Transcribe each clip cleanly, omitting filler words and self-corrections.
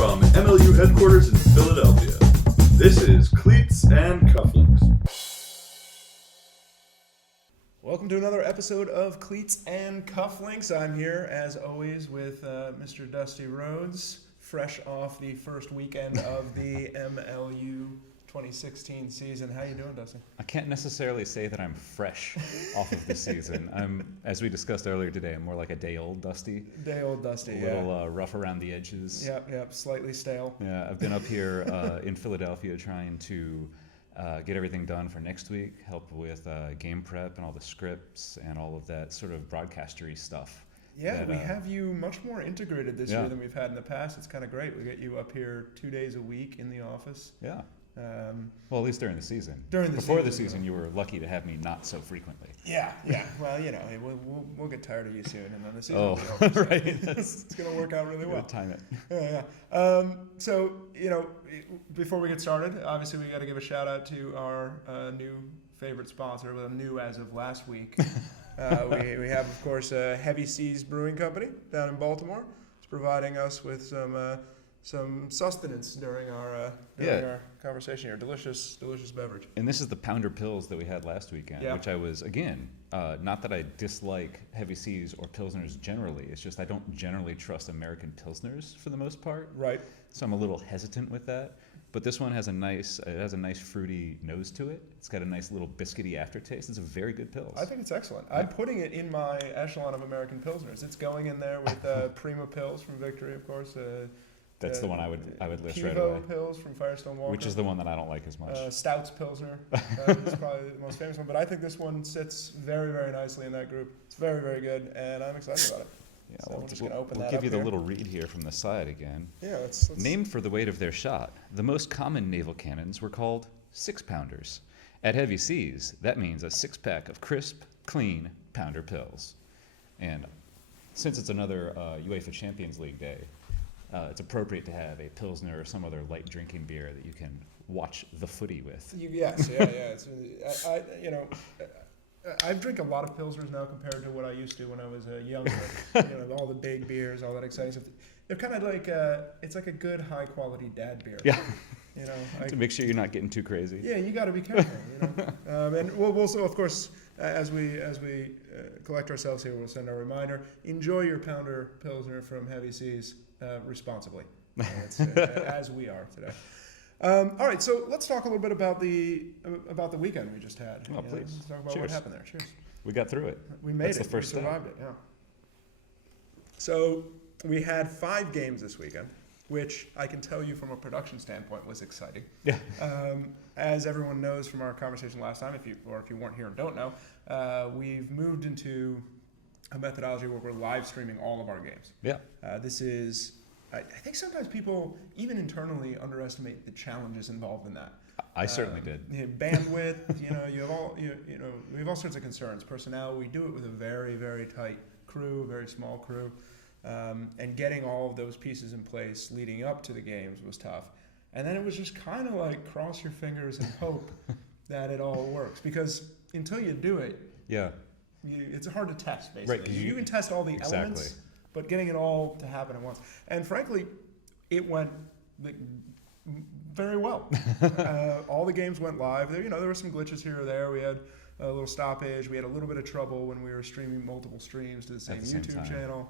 From MLU headquarters in Philadelphia, this is Cleats and Cufflinks. Welcome to another episode of Cleats and Cufflinks. I'm here, as always, with Mr. Dusty Rhodes, fresh off the first weekend of the MLU 2016 season. How you doing, Dusty? I can't necessarily say that I'm fresh off of the season. I'm, as we discussed earlier today, I'm more like a day-old Dusty. Day-old Dusty, a little rough around the edges. Yep, slightly stale. Yeah, I've been up here in Philadelphia trying to get everything done for next week, help with game prep and all the scripts and all of that sort of broadcastery stuff. Yeah, we have you much more integrated this year than we've had in the past. It's kind of great. We get you up here 2 days a week in the office. Yeah. Well, at least during the season. Before the season, you were lucky to have me not so frequently. Yeah. Well, you know, we'll get tired of you soon, and then the season will be over. So right. It's going to work out really well. Time it. Yeah. So, you know, before we get started, obviously we got to give a shout out to our new favorite sponsor, well, new as of last week. We have, of course, Heavy Seas Brewing Company down in Baltimore. It's providing us with some sustenance during our conversation here. Delicious beverage. And this is the Pounder Pills that we had last weekend, which I was, again, not that I dislike Heavy Seas or Pilsners generally. It's just I don't generally trust American Pilsners for the most part. Right. So I'm a little hesitant with that. But this one has a nice fruity nose to it. It's got a nice little biscuity aftertaste. It's a very good Pils. I think it's excellent. I'm putting it in my echelon of American Pilsners. It's going in there with Prima Pils from Victory, of course. That's the one I would list Pivo right away. Pils from Firestone Walker. Which is the one that I don't like as much. Stouts Pilsner is probably the most famous one. But I think this one sits very, very nicely in that group. It's very, very good, and I'm excited about it. Yeah, so we're just going to open that up. We'll give you the here. little read here from the side again. Yeah, let's... Named for the weight of their shot, the most common naval cannons were called 6-pounders. At Heavy Seas, that means a 6-pack of crisp, clean Pounder Pils. And since it's another UEFA Champions League day, it's appropriate to have a Pilsner or some other light drinking beer that you can watch the footy with. Yes. I drink a lot of Pilsners now compared to what I used to when I was younger. All the big beers, all that exciting stuff. They're kind of like it's like a good high quality dad beer. Yeah. To make sure you're not getting too crazy. Yeah, you got to be careful. And we'll also, of course, as we collect ourselves here, we'll send a reminder: enjoy your Pounder Pilsner from Heavy Seas responsibly, as we are today. All right, so let's talk a little bit about the weekend we just had. Oh, please. Let's talk about Cheers. What happened there. Cheers. We got through it. We made That's it. The first we survived it. Yeah. So we had 5 games this weekend, which I can tell you from a production standpoint was exciting. Yeah. As everyone knows from our conversation last time, if you weren't here and don't know, we've moved into a methodology where we're live streaming all of our games. Yeah. This is. I think sometimes people, even internally, underestimate the challenges involved in that. I certainly did. Bandwidth, we have all sorts of concerns. Personnel, we do it with a very, very tight crew, very small crew, and getting all of those pieces in place leading up to the games was tough. And then it was just kind of like cross your fingers and hope that it all works, because until you do it, it's hard to test. Basically, right? You can test all the elements. But getting it all to happen at once. And frankly, it went very well. All the games went live. There were some glitches here or there. We had a little stoppage. We had a little bit of trouble when we were streaming multiple streams to the same YouTube channel,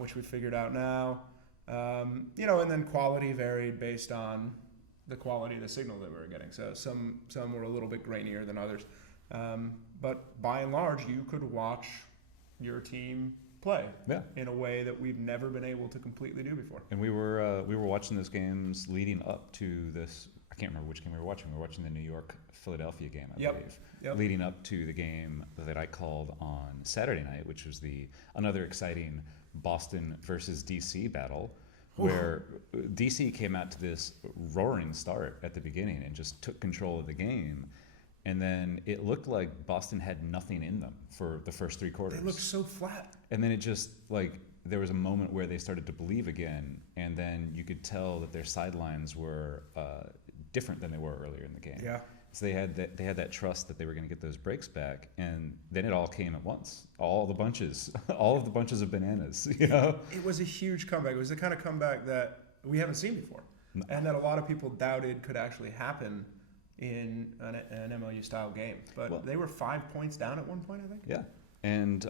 which we figured out now. And then quality varied based on the quality of the signal that we were getting. So some were a little bit grainier than others. But by and large, you could watch your team play in a way that we've never been able to completely do before. And we were watching those games leading up to this. I can't remember which game we were watching. We were watching the New York-Philadelphia game, I believe. Yep. Leading up to the game that I called on Saturday night, which was another exciting Boston versus DC battle, where DC came out to this roaring start at the beginning and just took control of the game. And then it looked like Boston had nothing in them for the first 3 quarters. They looked so flat. And then it just, there was a moment where they started to believe again, and then you could tell that their sidelines were different than they were earlier in the game. Yeah. So they had that trust that they were going to get those breaks back, and then it all came at once. All of the bunches of bananas. It was a huge comeback. It was the kind of comeback that we haven't seen before, and that a lot of people doubted could actually happen in an MLU style game. But they were 5 points down at one point, I think. Yeah. And,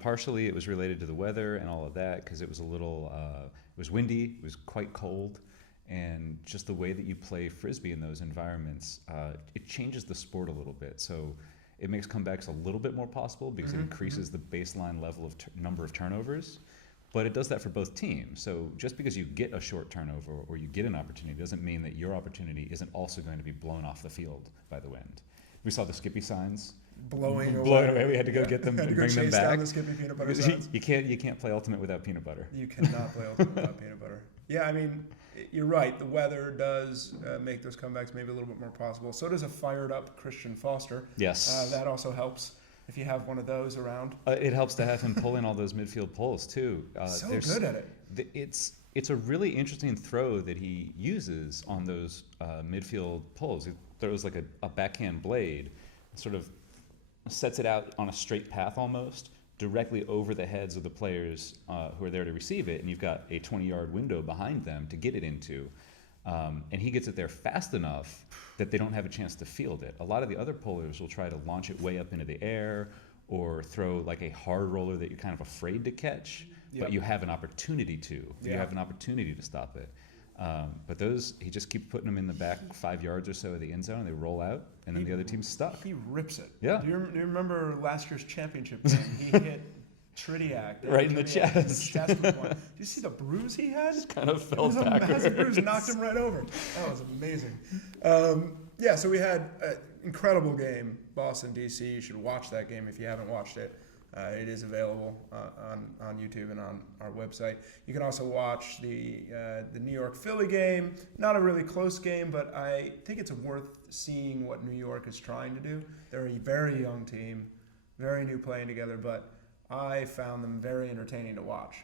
partially it was related to the weather and all of that, because it was it was windy, it was quite cold, and just the way that you play Frisbee in those environments, it changes the sport a little bit. So it makes comebacks a little bit more possible because it increases the baseline level of number of turnovers, but it does that for both teams. So just because you get a short turnover or you get an opportunity doesn't mean that your opportunity isn't also going to be blown off the field by the wind. We saw the Skippy signs blowing away. We had to go get them and bring them back. Down the Skippy peanut butter signs. You can't play Ultimate without peanut butter. You cannot play Ultimate without peanut butter. Yeah, I mean, you're right. The weather does make those comebacks maybe a little bit more possible. So does a fired up Christian Foster. Yes. That also helps if you have one of those around. It helps to have him pull in all those midfield pulls too. So good at it. It's a really interesting throw that he uses on those midfield pulls. He throws like a backhand blade, sort of sets it out on a straight path almost, directly over the heads of the players who are there to receive it, and you've got a 20-yard window behind them to get it into. And he gets it there fast enough that they don't have a chance to field it. A lot of the other pullers will try to launch it way up into the air or throw like a hard roller that you're kind of afraid to catch, but you have an opportunity to. You have an opportunity to stop it. But those, he just keeps putting them in the back 5 yards or so of the end zone, and they roll out, and then the other team's stuck. He rips it. Yeah. Do you remember last year's championship game? He hit Tridiac right in the chest. Did you see the bruise he had? Just kind of fell backwards. A massive bruise knocked him right over. That was amazing. So we had an incredible game, Boston, D.C. You should watch that game if you haven't watched it. It is available on YouTube and on our website. You can also watch the New York Philly game. Not a really close game, but I think it's worth seeing what New York is trying to do. They're a very young team, very new playing together, but I found them very entertaining to watch.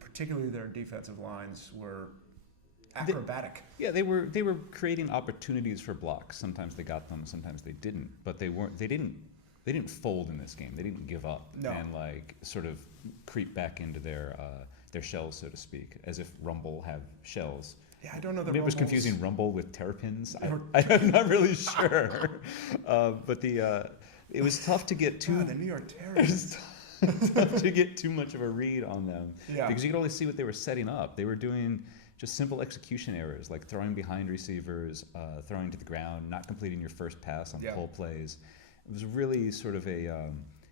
Particularly their defensive lines were acrobatic. They were creating opportunities for blocks. Sometimes they got them, sometimes they didn't. But they didn't fold in this game. They didn't give up and like sort of creep back into their shells, so to speak, as if Rumble have shells. Yeah, I don't know. It was confusing Rumble with terrapins. I'm not really sure, but it was tough to get too. The New York Terrorists. Tough to get too much of a read on them because you could only see what they were setting up. They were doing just simple execution errors like throwing behind receivers, throwing to the ground, not completing your first pass on pull plays. It was really sort of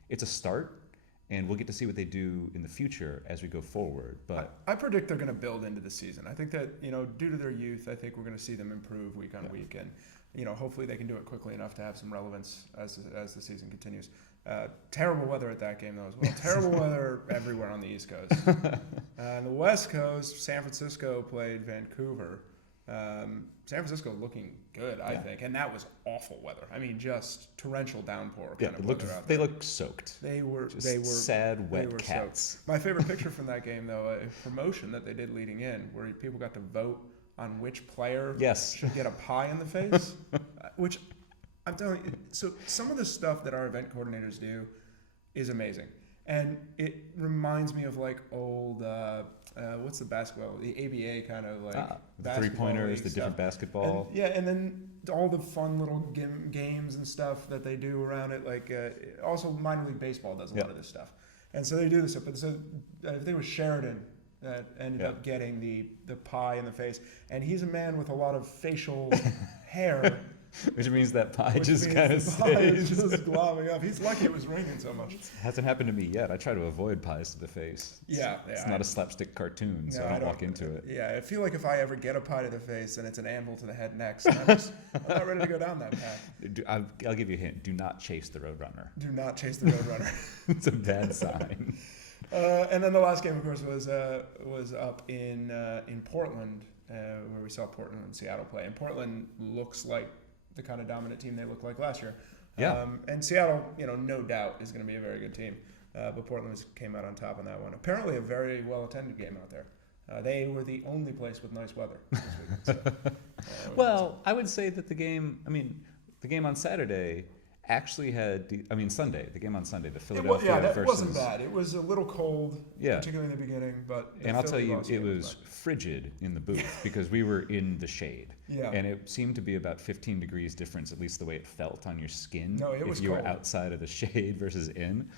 it's a start, and we'll get to see what they do in the future as we go forward. But I predict they're going to build into the season. I think that, due to their youth, I think we're going to see them improve week on week, and hopefully they can do it quickly enough to have some relevance as the season continues. Terrible weather at that game though as well. Terrible weather everywhere on the East Coast. On the West Coast, San Francisco played Vancouver. San Francisco looking good, I think, and that was awful weather. I mean, just torrential downpour kind of weather out there. They looked soaked. They were sad, wet cats. Soaked. My favorite picture from that game, though, a promotion that they did leading in, where people got to vote on which player should get a pie in the face, which I'm telling you. So some of the stuff that our event coordinators do is amazing, and it reminds me of like old. What's the basketball? The ABA kind of like the 3-pointers, the different basketball. And then all the fun little games and stuff that they do around it. Like also minor league baseball does a lot of this stuff, and so they do this stuff. But so I think it was Sheridan that ended up getting the pie in the face, and he's a man with a lot of facial hair. Which means that pie just kind of stays. Just globbing up. He's lucky it was raining so much. Hasn't happened to me yet. I try to avoid pies to the face. It's not a slapstick cartoon, so I don't walk into it. Yeah, I feel like if I ever get a pie to the face, then it's an anvil to the head next. I'm not ready to go down that path. I'll give you a hint. Do not chase the Roadrunner. Do not chase the Roadrunner. It's a bad sign. And then the last game, of course, was up in Portland, where we saw Portland and Seattle play. And Portland looks like the kind of dominant team they looked like last year. And Seattle, no doubt is going to be a very good team. But Portland came out on top on that one. Apparently a very well-attended game out there. They were the only place with nice weather this weekend. So, well, I would say that the game on Saturday actually had, Sunday, the game on Sunday, the Philadelphia that versus... wasn't bad. It was a little cold, particularly in the beginning, but... And I'll tell you, it was frigid in the booth because we were in the shade. Yeah. And it seemed to be about 15 degrees difference, at least the way it felt on your skin. No, it was if you cold. were outside of the shade versus in.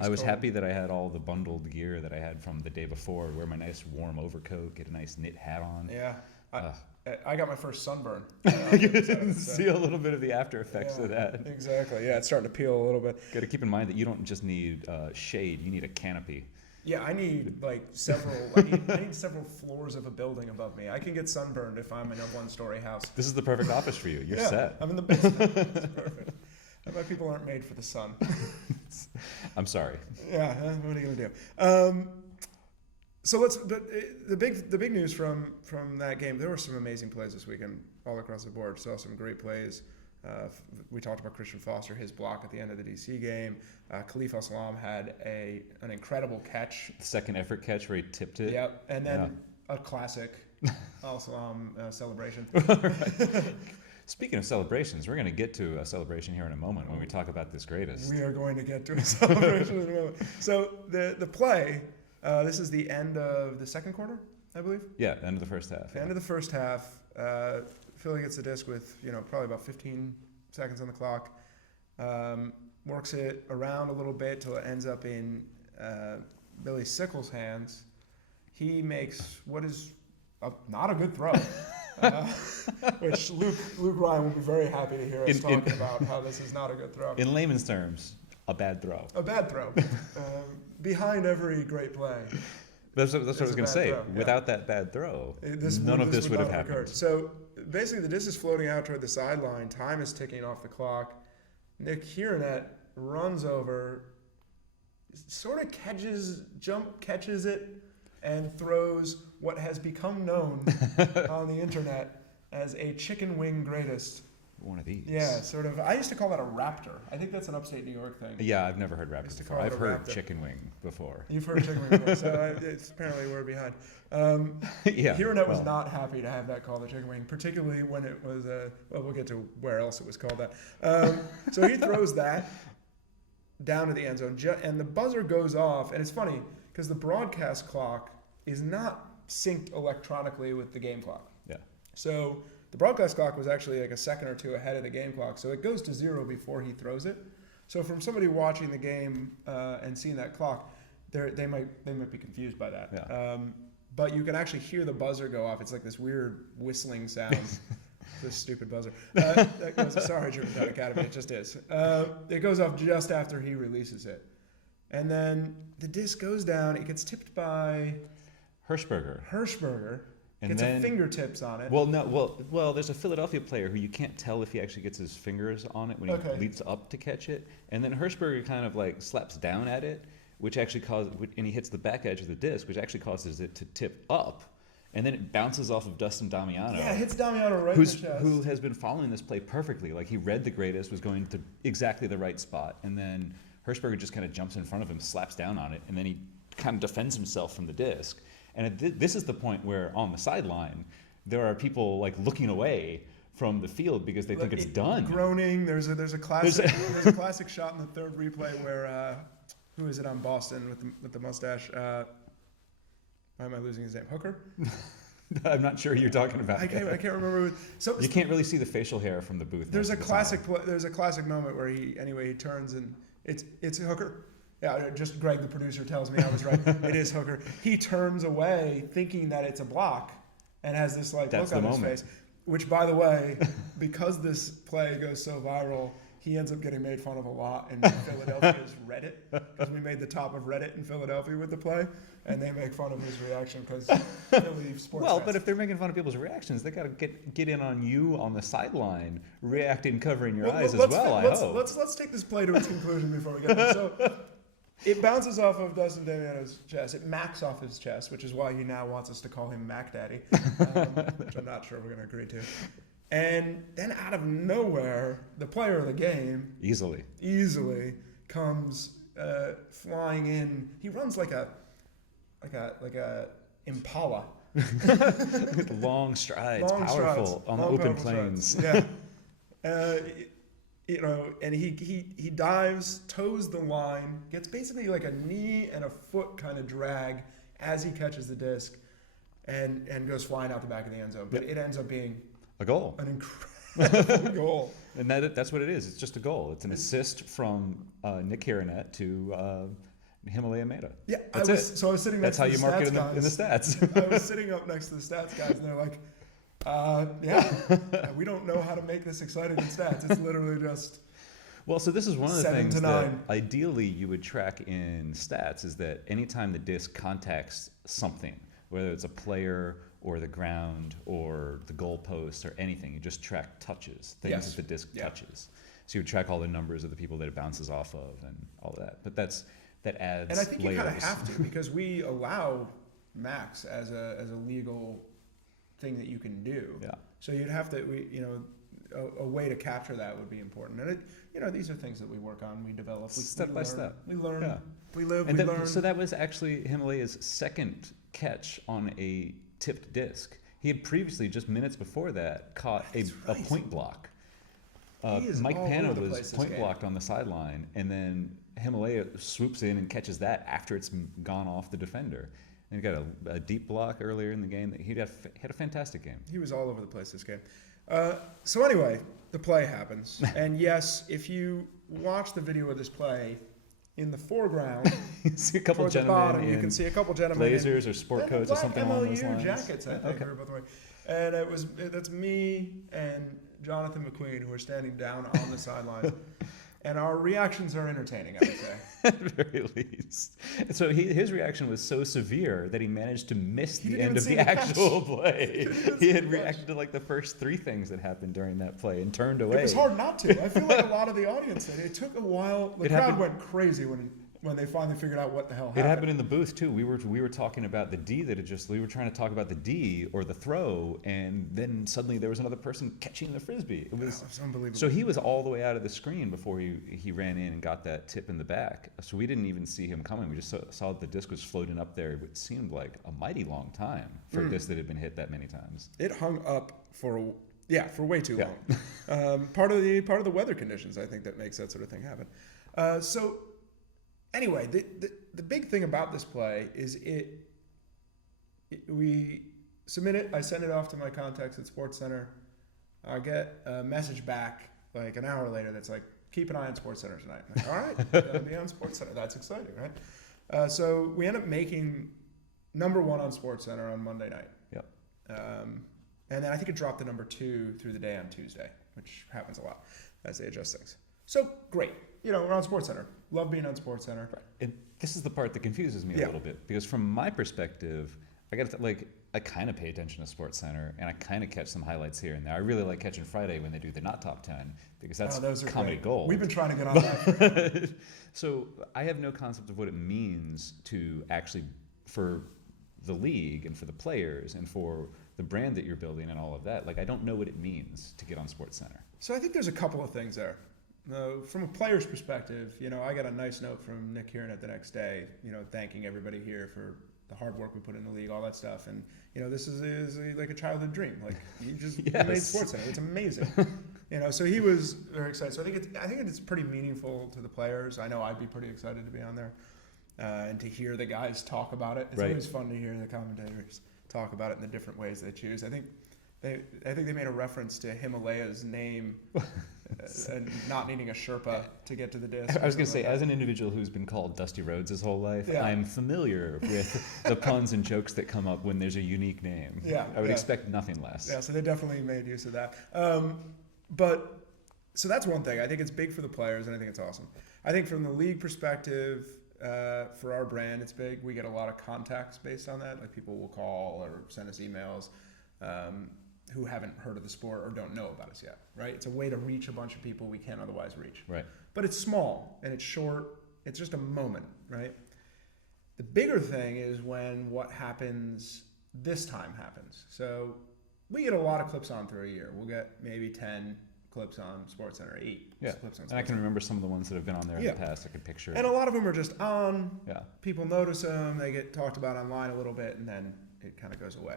I was happy that I had all the bundled gear that I had from the day before, wear my nice warm overcoat, get a nice knit hat on. Yeah. I got my first sunburn. You can see a little bit of the after effects of that. Exactly. Yeah, it's starting to peel a little bit. Got to keep in mind that you don't just need shade; you need a canopy. Yeah, I need several. I need several floors of a building above me. I can get sunburned if I'm in a one-story house. This is the perfect office for you. You're set. I'm in the basement. It's perfect. My people aren't made for the sun. I'm sorry. Yeah. What are you gonna do? So the big news from that game, there were some amazing plays this weekend all across the board. Saw some great plays. We talked about Christian Foster, his block at the end of the DC game. Khalif Al-Salam had an incredible catch. Second effort catch where he tipped it. Yep, and then a classic Al-Salam celebration. Speaking of celebrations, we're going to get to a celebration here in a moment when we talk about this greatest. We are going to get to a celebration in a moment. So the play... this is the end of the second quarter, I believe. Yeah, end of the first half. End of the first half. Philly gets the disc with probably about 15 seconds on the clock. Works it around a little bit till it ends up in Billy Sickles' hands. He makes what is not a good throw, which Luke Ryan will be very happy to hear us talking about how this is not a good throw. In layman's terms, a bad throw. A bad throw. Behind every great play. That's what I was going to say. Throw. Without that bad throw, none of this would have happened. Occurred. So basically, the disc is floating out toward the sideline. Time is ticking off the clock. Nic runs over, sort of catches it, and throws what has become known on the internet as a chicken wing greatest. One of these. Yeah, sort of. I used to call that a raptor. I think that's an upstate New York thing. Yeah, I've never heard raptor before. I've heard chicken wing before. You've heard chicken wing before, so it's apparently we're behind. Hironet was not happy to have that called a chicken wing, particularly when it was we'll get to where else it was called that. So he throws that down to the end zone, and the buzzer goes off, and it's funny because the broadcast clock is not synced electronically with the game clock. Yeah. So the broadcast clock was actually like a second or two ahead of the game clock, so it goes to 0 before he throws it. So from somebody watching the game and seeing that clock, they might be confused by that. Yeah. But you can actually hear the buzzer go off. It's like this weird whistling sound. This stupid buzzer. That goes. Sorry, Germantown Academy. It just is. It goes off just after he releases it, and then the disc goes down. It gets tipped by Hirschberger. And gets a fingertips on it. Well, there's a Philadelphia player who you can't tell if he actually gets his fingers on it when he leaps up to catch it. And then Hirschberger kind of slaps down at it, which actually and he hits the back edge of the disc, which actually causes it to tip up. And then it bounces off of Dustin Damiano. Yeah, it hits Damiano right in the chest. Who has been following this play perfectly. Like, he read the greatest, was going to exactly the right spot. And then Hirschberger just kind of jumps in front of him, slaps down on it, and then he kind of defends himself from the disc. And this is the point where on the sideline, there are people looking away from the field because they think it's done. Groaning. There's a classic shot in the third replay where who is it on Boston with the mustache? Why am I losing his name? Hooker? I'm not sure who you're talking about. I can't remember. So you can't really see the facial hair from the booth. There's a classic moment where he turns and it's Hooker. Yeah, just Greg, the producer, tells me I was right. It is Hooker. He turns away thinking that it's a block and has this look on his face. Which, by the way, because this play goes so viral, he ends up getting made fun of a lot in Philadelphia's Reddit, because we made the top of Reddit in Philadelphia with the play, and they make fun of his reaction because Philly sports fans. But if they're making fun of people's reactions, they got to get in on you on the sideline, reacting, covering your eyes as well. I hope. Let's take this play to its conclusion before we get there. So it bounces off of Dustin Damiano's chest. It macks off his chest, which is why he now wants us to call him Mac Daddy, which I'm not sure we're going to agree to. And then out of nowhere, the player of the game easily comes flying in. He runs like a impala. With long strides, powerful on the open plains. Yeah. and he dives, toes the line, gets basically like a knee and a foot kind of drag as he catches the disc, and goes flying out the back of the end zone. But it ends up being a goal, an incredible goal. And that's what it is. It's just a goal. It's an assist from Nic to Himalaya Meta. Yeah, that's it. So I was sitting next That's to the how you mark it guys. in the stats. I was sitting up next to the stats guys, and they're like, we don't know how to make this exciting in stats. It's literally just... Well, so this is one of the 7 things to that 9. ideally you would track in stats, is that anytime the disc contacts something, whether it's a player or the ground or the goalpost or anything, you just track touches, things that the disc touches. So you would track all the numbers of the people that it bounces off of and all of that. But that adds And I think layers. you kind of have to, because we allow max as a legal thing that you can do. Yeah. So you'd have to, a way to capture that would be important. And these are things that we work on, we develop, step by step. We learn, Yeah. we live, and we learn. So that was actually Himalaya's second catch on a tipped disc. He had previously, just minutes before that, caught a point block. Mike Panna was point blocked on the sideline, and then Himalaya swoops in and catches that after it's gone off the defender. And he got a deep block earlier in the game. He had a fantastic game. He was all over the place this game. So anyway, the play happens. And yes, if you watch the video of this play, in the foreground, you see a couple gentlemen you can see a couple gentlemen blazers or sport coats or something along those lines. Jackets, I think, both way. And that's me and Jonathan McQueen, who are standing down on the sidelines. And our reactions are entertaining, I would say. At the very least. So his reaction was so severe that he managed to miss the end of the actual play. He had reacted to like the first 3 things that happened during that play and turned away. It was hard not to. I feel like a lot of the audience did. It took a while. The crowd went crazy when they finally figured out what the hell happened. It happened in the booth too. We were talking about the D we were trying to talk about the D or the throw, and then suddenly there was another person catching the frisbee. It was unbelievable. So he was all the way out of the screen before he ran in and got that tip in the back. So we didn't even see him coming. We just saw that the disc was floating up there. It seemed like a mighty long time for a disc that had been hit that many times. It hung up for way too long. Part of the weather conditions, I think, that makes that sort of thing happen. So anyway, the big thing about this play is we submit it. I send it off to my contacts at SportsCenter. I get a message back like an hour later that's like, keep an eye on SportsCenter tonight. I'm like, all right, gotta be on SportsCenter. That's exciting, right? So we end up making number 1 on SportsCenter on Monday night. Yep. And then I think it dropped to number 2 through the day on Tuesday, which happens a lot as they adjust things. So great. We're on SportsCenter. Love being on SportsCenter. Right. And this is the part that confuses me a little bit, because from my perspective, I kind of pay attention to SportsCenter, and I kind of catch some highlights here and there. I really like catching Friday when they do the not top 10, because that's comedy gold. We've been trying to get on that. So I have no concept of what it means to actually, for the league and for the players and for the brand that you're building and all of that. Like, I don't know what it means to get on SportsCenter. So I think there's a couple of things there. From a player's perspective, I got a nice note from Nic here the next day, thanking everybody here for the hard work we put in the league, all that stuff. And, this is like a childhood dream. Like, you just you made SportsCenter. It's amazing. So he was very excited. So I think it's pretty meaningful to the players. I know I'd be pretty excited to be on there and to hear the guys talk about it. It's always fun to hear the commentators talk about it in the different ways they choose. I think they made a reference to Himalaya's name and not needing a Sherpa to get to the disc. I was going to say, as an individual who's been called Dusty Rhodes his whole life, I'm familiar with the puns and jokes that come up when there's a unique name. I would expect nothing less. Yeah, so they definitely made use of that. So that's one thing. I think it's big for the players, and I think it's awesome. I think from the league perspective, for our brand, it's big. We get a lot of contacts based on that. Like, people will call or send us emails who haven't heard of the sport or don't know about us yet, right? It's a way to reach a bunch of people we can't otherwise reach. Right. But it's small and it's short. It's just a moment, right? The bigger thing is when what happens this time happens. So we get a lot of clips on through a year. We'll get maybe 10 clips on SportsCenter, 8 clips on SportsCenter. And I can remember some of the ones that have been on there in the past. I can picture it. And a lot of them are just on. Yeah. People notice them. They get talked about online a little bit, and then it kind of goes away.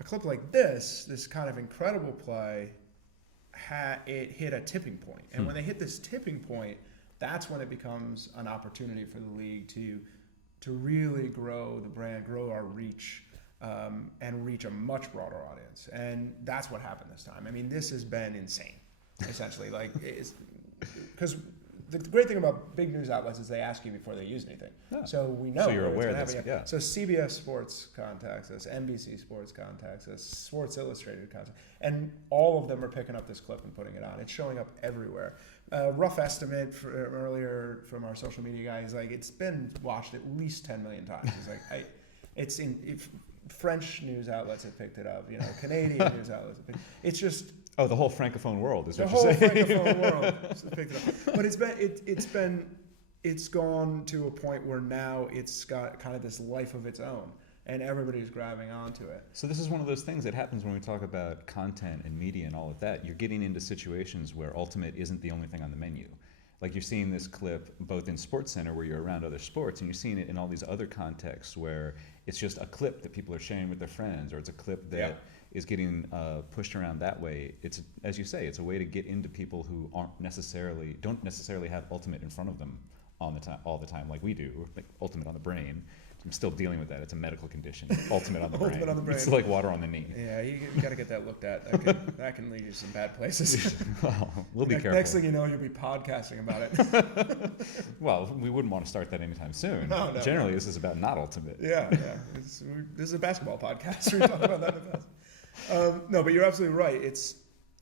A clip like this kind of incredible play, it hit a tipping point. And when they hit this tipping point, that's when it becomes an opportunity for the league to really grow the brand, grow our reach, and reach a much broader audience. And that's what happened this time. I mean, this has been insane, essentially. Because the great thing about big news outlets is they ask you before they use anything. Yeah. So we know. So you're aware that's, yeah. So CBS Sports contacts us, NBC Sports contacts us, Sports Illustrated contacts, and all of them are picking up this clip and putting it on. It's showing up everywhere. Rough estimate earlier from our social media guy is like, it's been watched at least 10 million times. It's like, if French news outlets have picked it up, Canadian news outlets have picked it up. It's just... Oh, the whole francophone world is what you're saying. The whole francophone world has picked it up. But it's gone to a point where now it's got kind of this life of its own, and everybody's grabbing onto it. So this is one of those things that happens when we talk about content and media and all of that. You're getting into situations where Ultimate isn't the only thing on the menu. Like you're seeing this clip both in SportsCenter where you're around other sports, and you're seeing it in all these other contexts where it's just a clip that people are sharing with their friends, or it's a clip that is getting pushed around that way. It's, as you say, it's a way to get into people who don't necessarily have Ultimate in front of them all the time like we do. Like Ultimate on the brain. I'm still dealing with that. It's a medical condition. Ultimate on the brain. Ultimate on the brain. It's like water on the knee. Yeah, you got to get that looked at. That can lead you to some bad places. Well, we'll be careful. Next thing you know, you'll be podcasting about it. Well, we wouldn't want to start that anytime soon. No, Generally, this is about not Ultimate. Yeah. This is a basketball podcast. We talk about that in the past. No, but you're absolutely right.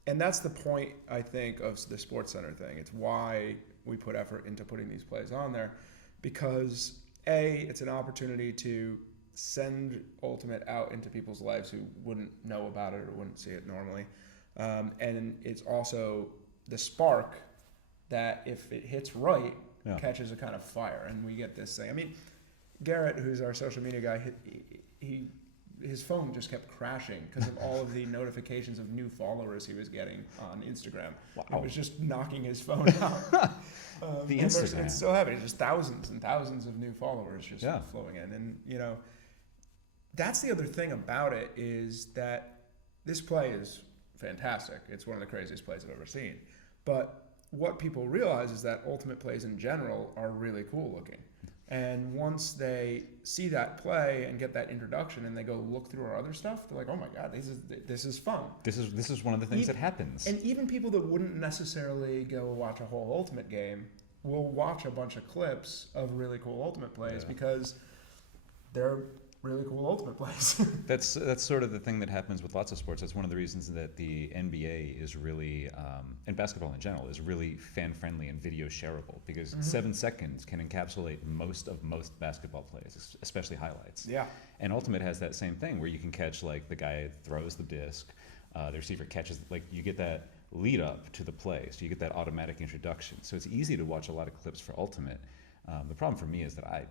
And that's the point, I think, of the SportsCenter thing. It's why we put effort into putting these plays on there, because it's an opportunity to send Ultimate out into people's lives who wouldn't know about it or wouldn't see it normally. And it's also the spark that, if it hits right, catches a kind of fire. And we get this thing. I mean, Garrett, who's our social media guy, his phone just kept crashing because of all of the notifications of new followers he was getting on Instagram. Wow. It was just knocking his phone out. The Instagram. It's still happening. Just thousands and thousands of new followers just flowing in. And, that's the other thing about it, is that this play is fantastic. It's one of the craziest plays I've ever seen. But what people realize is that Ultimate plays in general are really cool looking. And once they see that play and get that introduction and they go look through our other stuff, they're like, oh my God, this is fun. This is one of the things that happens. And even people that wouldn't necessarily go watch a whole Ultimate game will watch a bunch of clips of really cool Ultimate plays because they're really cool Ultimate plays. That's sort of the thing that happens with lots of sports. That's one of the reasons that the NBA is really, and basketball in general, is really fan-friendly and video shareable, because 7 seconds can encapsulate most basketball plays, especially highlights. Yeah. And Ultimate has that same thing where you can catch, like, the guy throws the disc, the receiver catches, like, you get that lead up to the play, so you get that automatic introduction. So it's easy to watch a lot of clips for Ultimate. The problem for me is that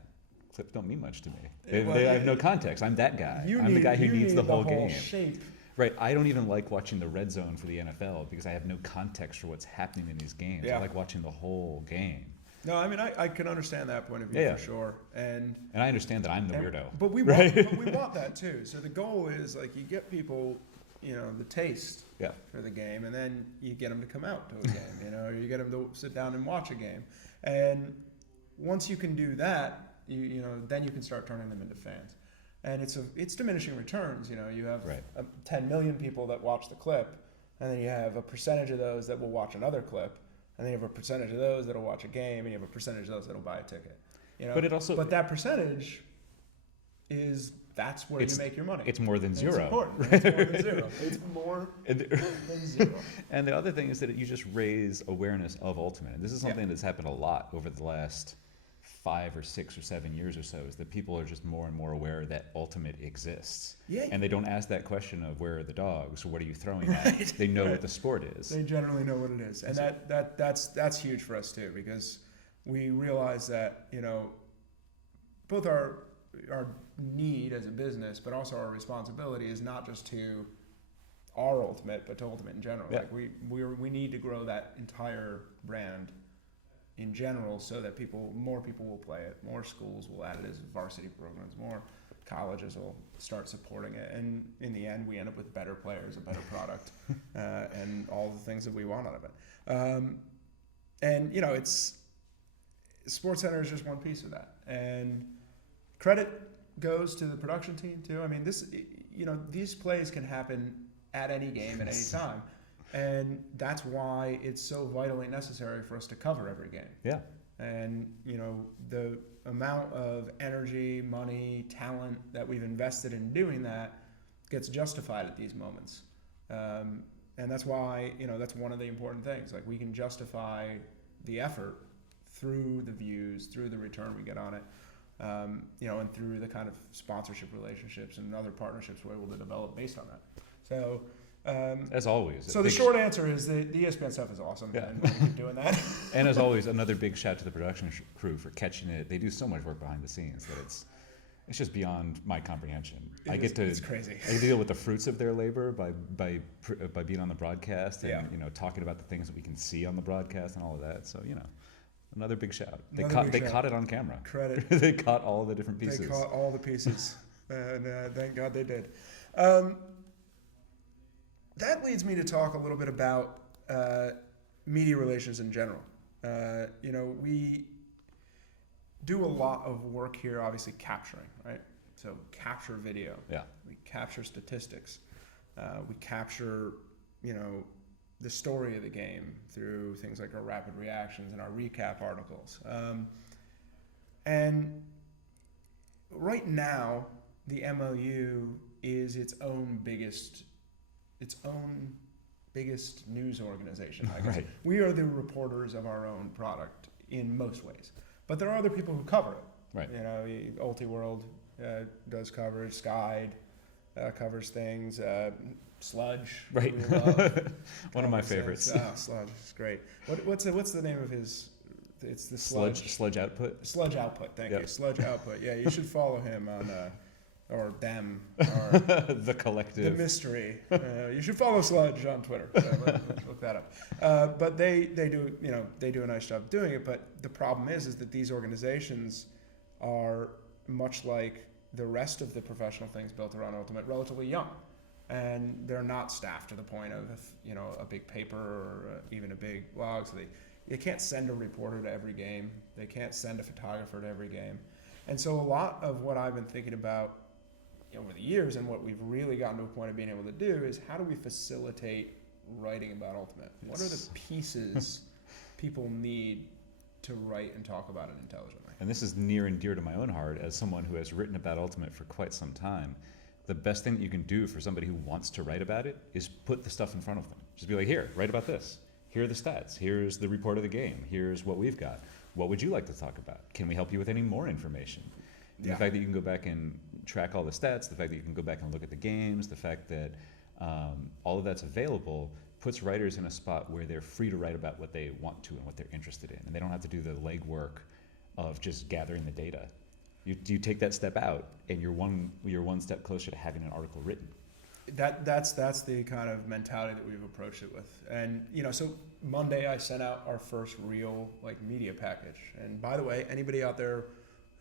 clips don't mean much to me. They have no context. I'm that guy. I'm the guy who needs the whole game. Shape. Right. I don't even like watching the red zone for the NFL because I have no context for what's happening in these games. I like watching the whole game. No, I mean, I can understand that point of view for sure. And I understand that I'm the weirdo. But we want that too. So the goal is, like, you get people, the taste for the game, and then you get them to come out to a game, or you get them to sit down and watch a game. And once you can do that, then you can start turning them into fans. And it's diminishing returns. You have 10 million people that watch the clip, and then you have a percentage of those that will watch another clip, and then you have a percentage of those that'll watch a game, and you have a percentage of those that'll buy a ticket. But that percentage that's where you make your money. It's more than zero. It's important. It's more than zero. It's more than zero. And the other thing is that you just raise awareness of Ultimate. And this is something that's happened a lot over the last 5 or 6 or 7 years or so, is that people are just more and more aware that Ultimate exists. Yeah. And they don't ask that question of, where are the dogs, or what are you throwing at? They know what the sport is. They generally know what it is. And that's huge for us too, because we realize that, both our need as a business, but also our responsibility is not just to our Ultimate, but to Ultimate in general. Yeah. Like we need to grow that entire brand in general, so that more people will play it, more schools will add it as varsity programs, more colleges will start supporting it, and in the end we end up with better players, a better product, and all the things that we want out of it. And you know, it's SportsCenter is just one piece of that, and credit goes to the production team too. I mean, these plays can happen at any game at any time, and that's why it's so vitally necessary for us to cover every game. Yeah. And you know, the amount of energy, money, talent that we've invested in doing that gets justified at these moments. And that's why, you know, that's one of the important things. Like, we can justify the effort through the views, through the return we get on it, you know, and through the kind of sponsorship relationships and other partnerships we're able to develop based on that. So, as always. So the short answer is the ESPN stuff is awesome, and we keep doing that. And as always, another big shout to the production crew for catching it. They do so much work behind the scenes that it's just beyond my comprehension. It's crazy. I get to deal with the fruits of their labor by being on the broadcast and you know, talking about the things that we can see on the broadcast and all of that. So, you know, another big shout. They caught it on camera. Credit. They caught all the different pieces. They caught all the pieces, and thank God they did. That leads me to talk a little bit about media relations in general. You know, we do a lot of work here, obviously capturing, right? So capture video. Yeah. We capture statistics. We capture, you know, the story of the game through things like our rapid reactions and our recap articles. And right now, the MLU is its own biggest news organization, I guess. Right. We are the reporters of our own product in most ways. But there are other people who cover it. Right. You know, Ultiworld does coverage, Skyd covers things, Sludge. Right. One of my favorites. Sludge is great. What's the name of his? It's the Sludge Output. Sludge Output. Thank you. Sludge Output. Yeah, you should follow him on. Or them, or the collective, the mystery. You should follow Sludge on Twitter. So look that up. But they do a nice job doing it. But the problem is that these organizations are, much like the rest of the professional things built around Ultimate, relatively young, and they're not staffed to the point of, you know, a big paper or even a big blog. So they can't send a reporter to every game. They can't send a photographer to every game. And so a lot of what I've been thinking about over the years, and what we've really gotten to a point of being able to do, is how do we facilitate writing about Ultimate? What are the pieces people need to write and talk about it intelligently? And this is near and dear to my own heart as someone who has written about Ultimate for quite some time. The best thing that you can do for somebody who wants to write about it is put the stuff in front of them. Just be like, here, write about this. Here are the stats. Here's the report of the game. Here's what we've got. What would you like to talk about? Can we help you with any more information? And the fact that you can go back and track all the stats, the fact that you can go back and look at the games, the fact that all of that's available puts writers in a spot where they're free to write about what they want to and what they're interested in. And they don't have to do the legwork of just gathering the data. You take that step out, and you're one step closer to having an article written. That's the kind of mentality that we've approached it with. And, you know, so Monday I sent out our first real media package. And by the way, anybody out there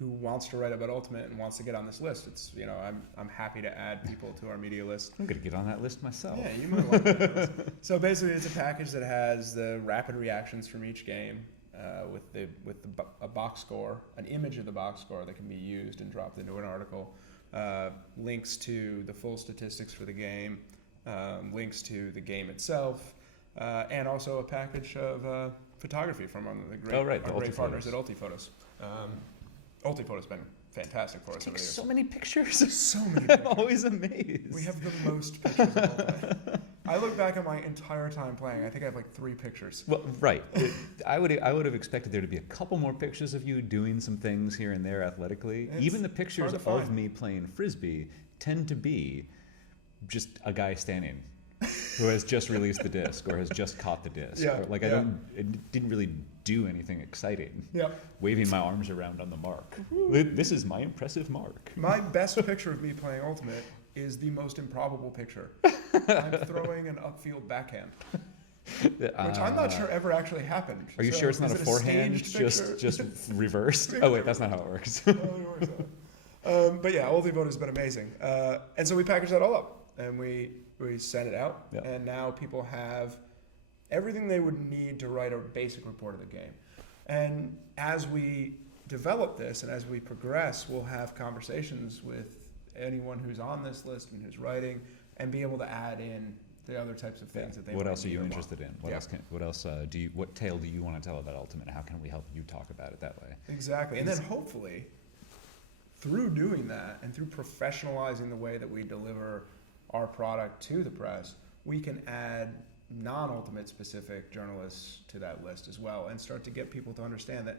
who wants to write about Ultimate and wants to get on this list, it's, you know, I'm happy to add people to our media list. I'm gonna get on that list myself. Yeah, you might want to. So basically, it's a package that has the rapid reactions from each game, with a box score, an image of the box score that can be used and dropped into an article, links to the full statistics for the game, links to the game itself, and also a package of photography from one of the great partners at Ultiphotos. Ultiphoto's been fantastic for us over the years. So many pictures. So many pictures. I'm always amazed. We have the most pictures of all time. I look back at my entire time playing. I think I have 3 pictures. Well, right. I would have expected there to be a couple more pictures of you doing some things here and there athletically. Even the pictures of me playing Frisbee tend to be just a guy standing who has just released the disc or has just caught the disc. Yeah, or it didn't really do anything exciting. Yep. Waving my arms around on the mark. This is my impressive mark. My best picture of me playing Ultimate is the most improbable picture. I'm throwing an upfield backhand, which I'm not sure ever actually happened. Are you sure it's not a forehand, just reversed? Oh wait, that's not how it works. But yeah, Ultimate has been amazing. And so we packaged that all up and we sent it out. Yep. And now people have everything they would need to write a basic report of the game. And as we develop this and as we progress, we'll have conversations with anyone who's on this list and who's writing and be able to add in the other types of things that they What else are you interested in? What tale do you want to tell about Ultimate? How can we help you talk about it that way? Exactly. And then hopefully through doing that and through professionalizing the way that we deliver our product to the press, we can add non-Ultimate specific journalists to that list as well and start to get people to understand that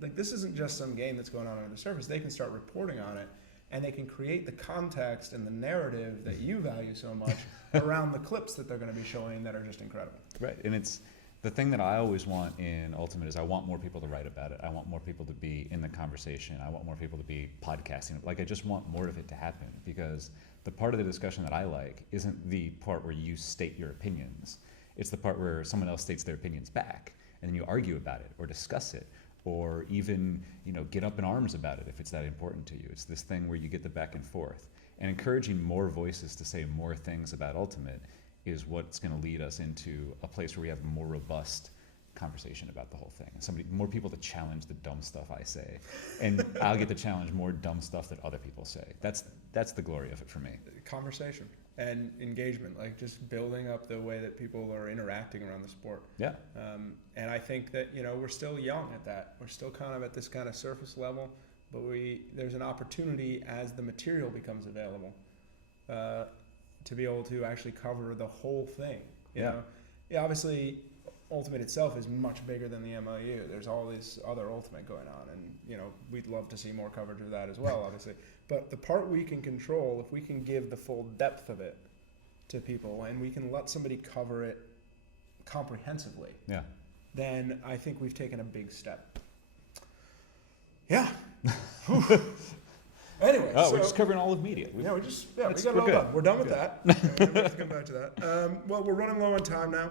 like this isn't just some game that's going on under the surface. They can start reporting on it and they can create the context and the narrative that you value so much around the clips that they're going to be showing that are just incredible. Right, and it's the thing that I always want in Ultimate is I want more people to write about it. I want more people to be in the conversation. I want more people to be podcasting. Like I just want more of it to happen because the part of the discussion that I like isn't the part where you state your opinions. It's the part where someone else states their opinions back and then you argue about it or discuss it or even, get up in arms about it if it's that important to you. It's this thing where you get the back and forth. And encouraging more voices to say more things about Ultimate is what's going to lead us into a place where we have a more robust conversation about the whole thing. And more people to challenge the dumb stuff I say. And I'll get to challenge more dumb stuff that other people say. That's the glory of it for me. Conversation and engagement, like just building up the way that people are interacting around the sport. Yeah. And I think that, we're still young at that. We're still kind of at this kind of surface level, but there's an opportunity as the material becomes available to be able to actually cover the whole thing. You know? Yeah, obviously Ultimate itself is much bigger than the MLU. There's all this other Ultimate going on, and we'd love to see more coverage of that as well, obviously. But the part we can control, if we can give the full depth of it to people, and we can let somebody cover it comprehensively, then I think we've taken a big step. Yeah. Anyway, we're just covering all of media. We got it all done. We're done with that. We have to come back to that. Well, we're running low on time now.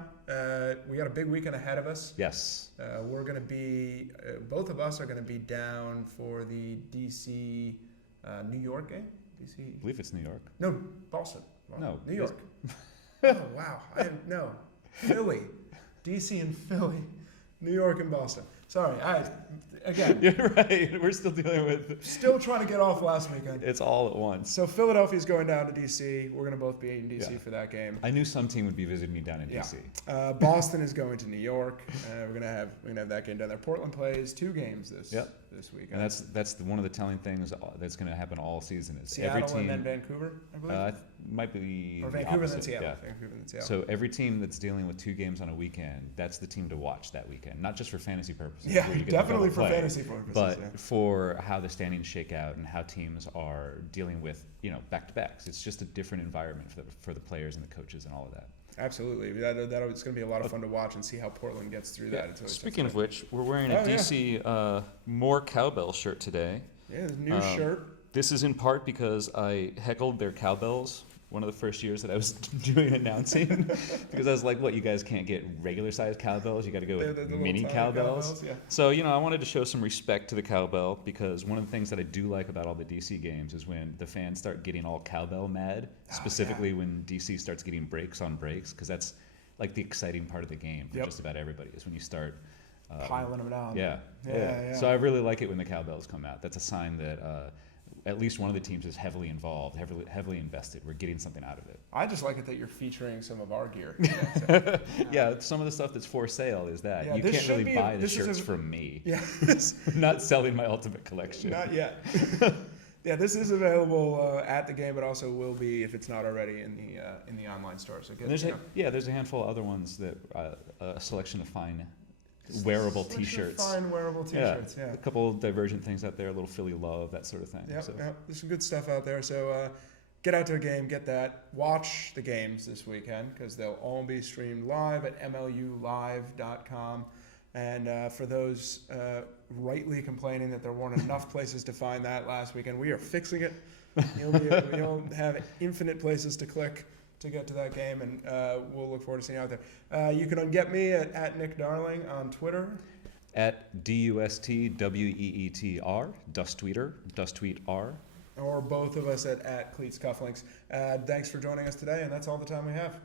We got a big weekend ahead of us. Yes. We're going to be, both of us are going to be down for the DC New York game. DC. I believe it's New York. No, Boston. No, New York. Oh wow! Philly, DC and Philly, New York and Boston. Sorry, again. You're right. We're still dealing with. Still trying to get off last weekend. It's all at once. So Philadelphia's going down to DC. We're going to both be in DC for that game. I knew some team would be visiting me down in DC. Boston is going to New York. We're gonna have that game down there. Portland plays 2 games this weekend. And that's one of the telling things that's going to happen all season is Seattle every team and then Vancouver, I believe. Might be or Vancouver the and Seattle. Yeah. Vancouver and Seattle. So every team that's dealing with 2 games on a weekend, that's the team to watch that weekend. Not just for fantasy purposes. Yeah, definitely for fantasy purposes. But for how the standings shake out and how teams are dealing with back-to-backs. It's just a different environment for the players and the coaches and all of that. Absolutely. It's going to be a lot of fun to watch and see how Portland gets through that. Speaking of which, we're wearing a DC More Cowbell shirt today. Yeah, the new shirt. This is in part because I heckled their cowbells one of the first years that I was doing announcing because I was like, what, you guys can't get regular sized cowbells? You got to go with mini cowbells? So, I wanted to show some respect to the cowbell because one of the things that I do like about all the DC games is when the fans start getting all cowbell mad, specifically when DC starts getting breaks on breaks, because that's like the exciting part of the game for just about everybody is when you start piling them down. Yeah. So I really like it when the cowbells come out. That's a sign that at least one of the teams is heavily involved, heavily invested. We're getting something out of it. I just like it that you're featuring some of our gear. Yeah, some of the stuff that's for sale is that. Yeah, you can't really buy the shirts from me. Yeah. I'm not selling my Ultimate collection. Not yet. Yeah, this is available at the game, but also will be, if it's not already, in the online store. So there's a handful of other ones that a selection of fine wearable T-shirts. Fine wearable T-shirts, yeah. A couple of divergent things out there, a little Philly love, that sort of thing. Yeah, there's some good stuff out there. So get out to a game, get that. Watch the games this weekend because they'll all be streamed live at mlulive.com. And for those rightly complaining that there weren't enough places to find that last weekend, we are fixing it. You'll have infinite places to click to get to that game, and we'll look forward to seeing you out there. You can get me at Nic Darling on Twitter. At DUSTWEETR, Dustweeter, Dustweet R. or both of us at Cleats Cufflinks. Thanks for joining us today, and that's all the time we have.